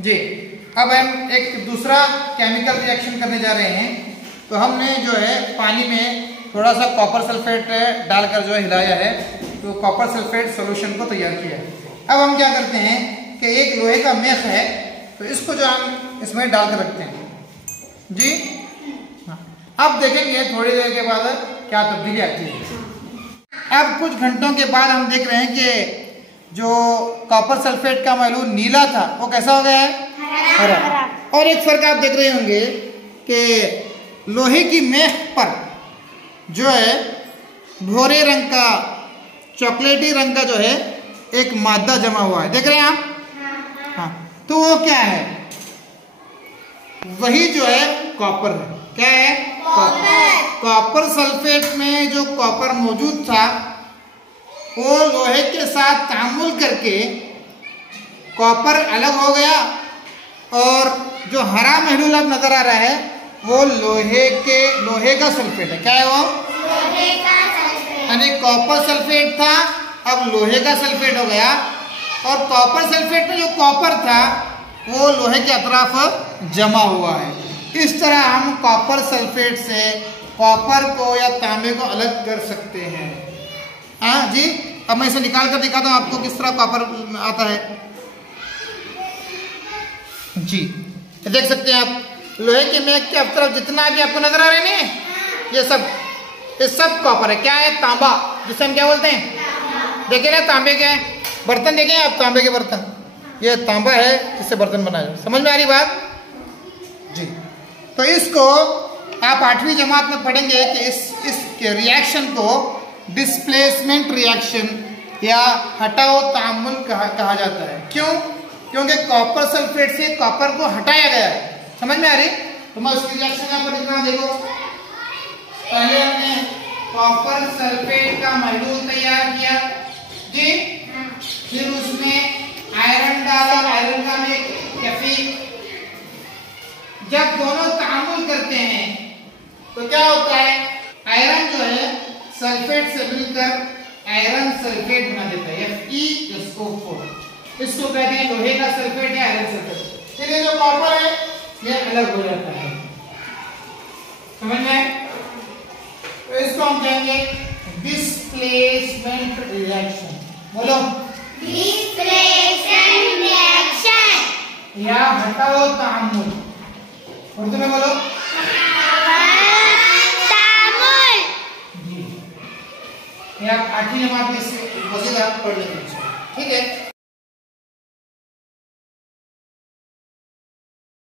जी, अब हम एक दूसरा केमिकल रिएक्शन करने जा रहे हैं। तो हमने जो है पानी में थोड़ा सा कॉपर सल्फेट डालकर जो है हिलाया है, तो कॉपर सल्फेट सॉल्यूशन को तैयार किया है। अब हम क्या करते हैं कि एक लोहे का मेख है, तो इसको जो हम इसमें डाल कर रखते हैं जी। अब देखेंगे थोड़ी देर के बाद क्या तब्दीली आती है। अब कुछ घंटों के बाद हम देख रहे हैं कि जो कॉपर सल्फेट का महलूल नीला था वो कैसा हो गया है, हरा। और एक फर्क आप देख रहे होंगे कि लोहे की मेख पर जो है भूरे रंग का, चॉकलेटी रंग का जो है एक मादा जमा हुआ है, देख रहे हैं आप। हाँ, तो वो क्या है, वही जो है कॉपर है। क्या है, कॉपर सल्फेट में जो कॉपर मौजूद था वो लोहे के साथ तामुल करके कॉपर अलग हो गया, और जो हरा महलूल अब नजर आ रहा है वो लोहे का सल्फेट है। क्या है वो, लोहे का सल्फेट। यानी कॉपर सल्फेट था, अब लोहे का सल्फेट हो गया, और कॉपर सल्फेट में जो कॉपर था वो लोहे के अतराफ जमा हुआ है। इस तरह हम कॉपर सल्फेट से कॉपर को या तांबे को अलग कर सकते हैं। हाँ जी, अब मैं इसे निकाल कर दिखाता हूँ आपको किस तरह कॉपर आता है जी। देख सकते हैं आप लोहे के मेख के तरफ जितना भी आपको नजर आ रहा है ना, ये सब कॉपर है। क्या है, तांबा, जिसे हम क्या बोलते हैं, देखिए ना तांबे के बर्तन, देखें आप तांबे के बर्तन, ये तांबा है जिससे बर्तन बनाया। समझ में आ रही बात जी। तो इसको आप 8वीं जमात में पढ़ेंगे कि इस रिएक्शन को डिस्प्लेसमेंट रिएक्शन या हटाओ तामुल कहा जाता है। क्यों, क्योंकि कॉपर सल्फेट से कॉपर को हटाया गया है। समझ में आ रही, तो मैं उसकी रिएक्शन यहाँ पर लिख रहा हूं। देखो, पहले हमने कॉपर सल्फेट का महलूल तैयार किया जी, फिर उसमें आयरन डाला, आयरन का में जब दोनों तामुल करते हैं तो क्या होता है, आयरन जो है सल्फेट से मिलकर आयरन सल्फेट बना देता है, FeSO4। इसको कहते हैं लोहे का सल्फेट या आयरन सल्फेट। फिर ये जो कॉपर है ये अलग हो जाता है। समझ में, तो इसको हम कहेंगे डिस्प्लेसमेंट रिएक्शन। बोलो, डिस्प्लेसमेंट रिएक्शन या हटाओ तामुल। उर्दू में बोलो, तामुल जी। ये आप 8वीं जमात में इससे मज़ीद आप पढ़ लेंगे, ठीक है।